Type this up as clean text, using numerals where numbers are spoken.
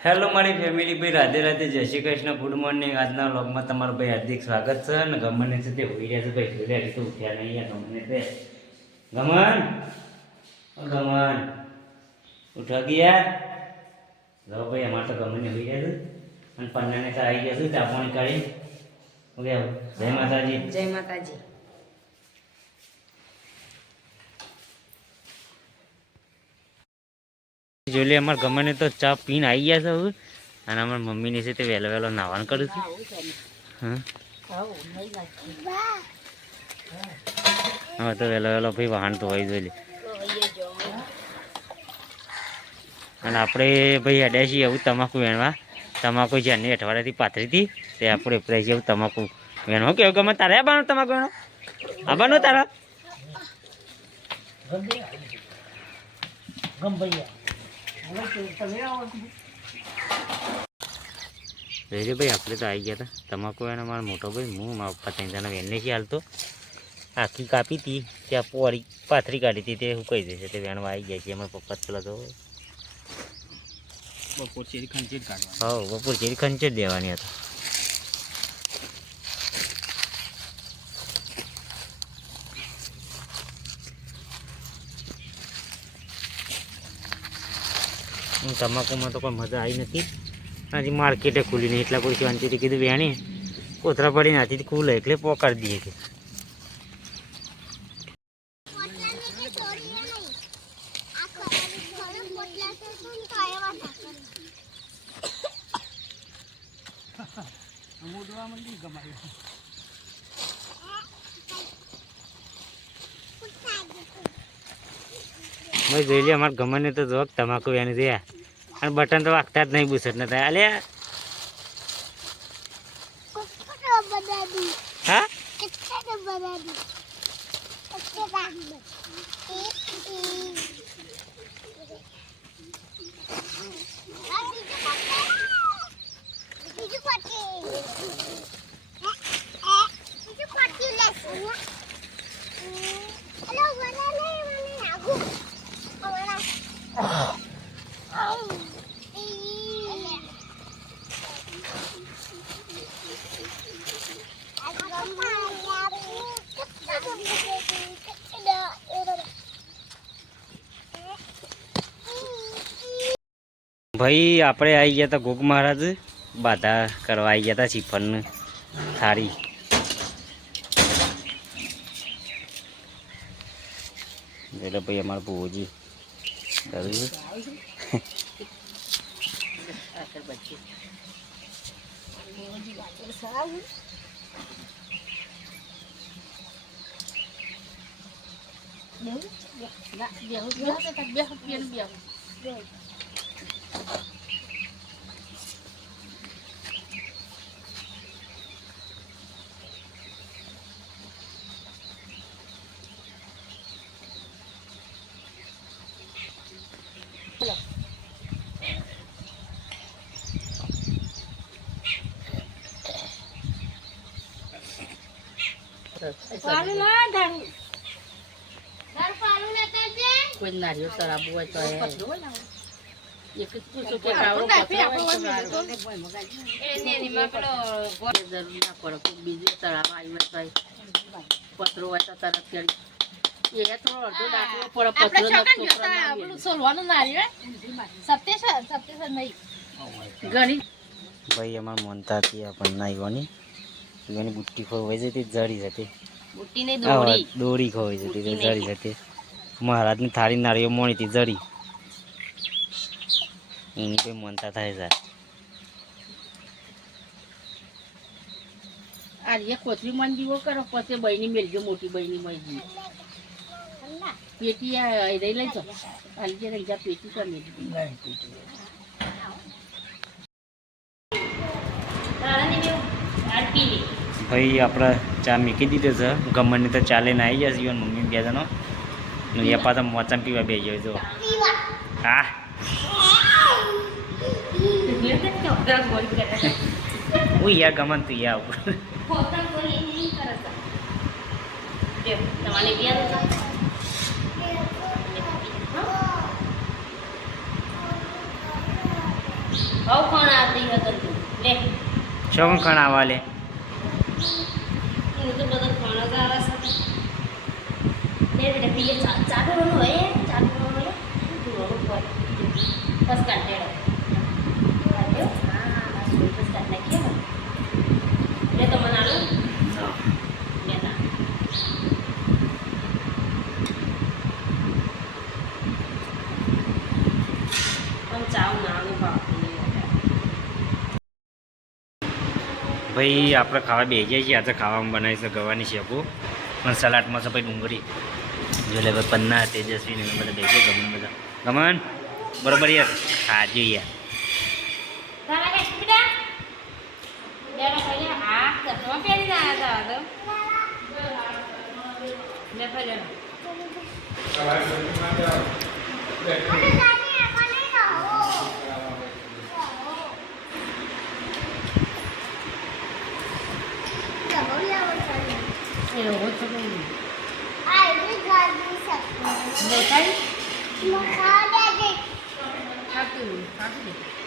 Hello મારી family ભાઈ, રાધે રાધે, જય શ્રી કૃષ્ણ, ગુડ મોર્નિંગ. આજના વ્લોગમાં તમારું ભાઈ હાર્દિક સ્વાગત છે. અને ગમન છે તે હોઈ રહ્યા છે ભાઈ, જોઈ રહ્યા તો ઉઠ્યા નહીં. ગમને તે ગમન ગમન ઉઠવા ગયા. જો ભાઈ અમારે તો ગમને હોઈ રહ્યા છે અને પન્નાને તો આવી ગયા છે ચા પાણી કાઢી. જય માતાજી. જય માતાજી. જોઈ લે અમારા ગમને તો ચા પીને આવી ગયા છે હવે. અને અમારા મમ્મીની છે તે વહેલો વહેલો નાવાનું કરું છું. હા હા તો વહેલો વહેલો ભાઈ વાહન તો હોય જોઈ લે. અને આપણે ભાઈ અડ્યા છીએ એવું તમાકુ વેણવા. તમાકુ જ્યાંની અઠવાડિયાથી પાથરી હતી તે આપણે ઉપરાય છે એવું તમાકુ વેણવા. કેવું ગમે તારે આવવાનું તમાકુ વેણો આવવાનું તારા ભાઈ આપણે તો આવી ગયા હતા તમાકુ વેણ. મારો મોટો ભાઈ હું મારા પપ્પા ત્રણ જણા વેણને છે હાલ તો. આખી કાપી હતી ત્યાં પોરી પાથરી કાઢી હતી તે હું કહી દેશે તે વેણવા આવી જાય છે. અમારા પપ્પા પેલા તો બપોર ચેરી ખંચેર કાઢવાની. હા બપોર ચેરી ખંચેર દેવાની હતી. તમાકુમાં તો કોઈ મજા આવી નથી. હજી માર્કેટે ખુલી નહીં એટલા કોઈ શાંતિથી કીધું વેણી કોથરા પડી નાથી ખુલે એટલે પોકાડી દઈએ કે ભાઈ જોઈ લે અમારે ગમને તો જોક તમાકુ એને રહ્યા અને બટન તો વાગતા જ નહીં બુસટ નતા. અલ્યા હા ભાઈ આપણે આવી ગયા હતા ગોગ મહારાજ બાધા કરવા આવી ગયા હતા શ્રીફળ થાળી. એટલે ભાઈ અમારા ભુવોજી કોઈ નારિયેળ સરાબુ હોય તો બીજું તળાવ આવ્યું હોય તો પતરો હોય તો તરત ચડી એ થોડો અડધો દાખલો પડે સોલવાનું નારિયેળ ઘણી ભાઈ અમારે મોનતા હતી પણ નાઈવાની એની બુટ્ટી ખોવાઈ જતી જડી જતી દોરી ખોવાઈ જતી જડી જતી. મહારાજની થાળી નાળીઓ મોણી હતી જડી એની કોઈ મોનતા થાય છે. આ કોથરી મન દીવો કરો પછી બહેની મેળજો મોટી બહેની મળી પેટી રહી લઈ જાઓ હાલી રહી જા પેટી કરી ભાઈ આપણે ચા મૂકી દીધો છે. ગમનની તો ચાલે ને આવી જશે મમ્મી બે જણો. યપા તો મોચામાં પીવા બે ગયો જો. હા હું યા ગમન તું યા ઉપર હવ કોણ આવતી હતો તું લે શું ખણ આવા લે હું તો બધા કોણ જ આવે છે લે બેટા પીએ ચાટો હોય તું ઉપર બસ કાઢેડો કાઢ્યો હા બસ કાઢ નાખ્યો લે તો મને આલો લે ના ચાવ નાનું બાપુ ભાઈ આપણે ખાવા બેસી જઈએ છીએ આજે ખાવામાં બનાવી છે ગવાની શેપું અને સલાડમાં છે ભાઈ ડુંગળી જો લે ભાઈ પન્ના તેજસ્વી ને બધા બેસી ગમન બધા ગમન બરોબર યાર ખાજો યાર તારા કે બેટા બેટા ખાઈ આ ચશ્મા પહેરીને આવ્યા હતા લે ખાઈ એવું તો નહીં ખાતું ખાતું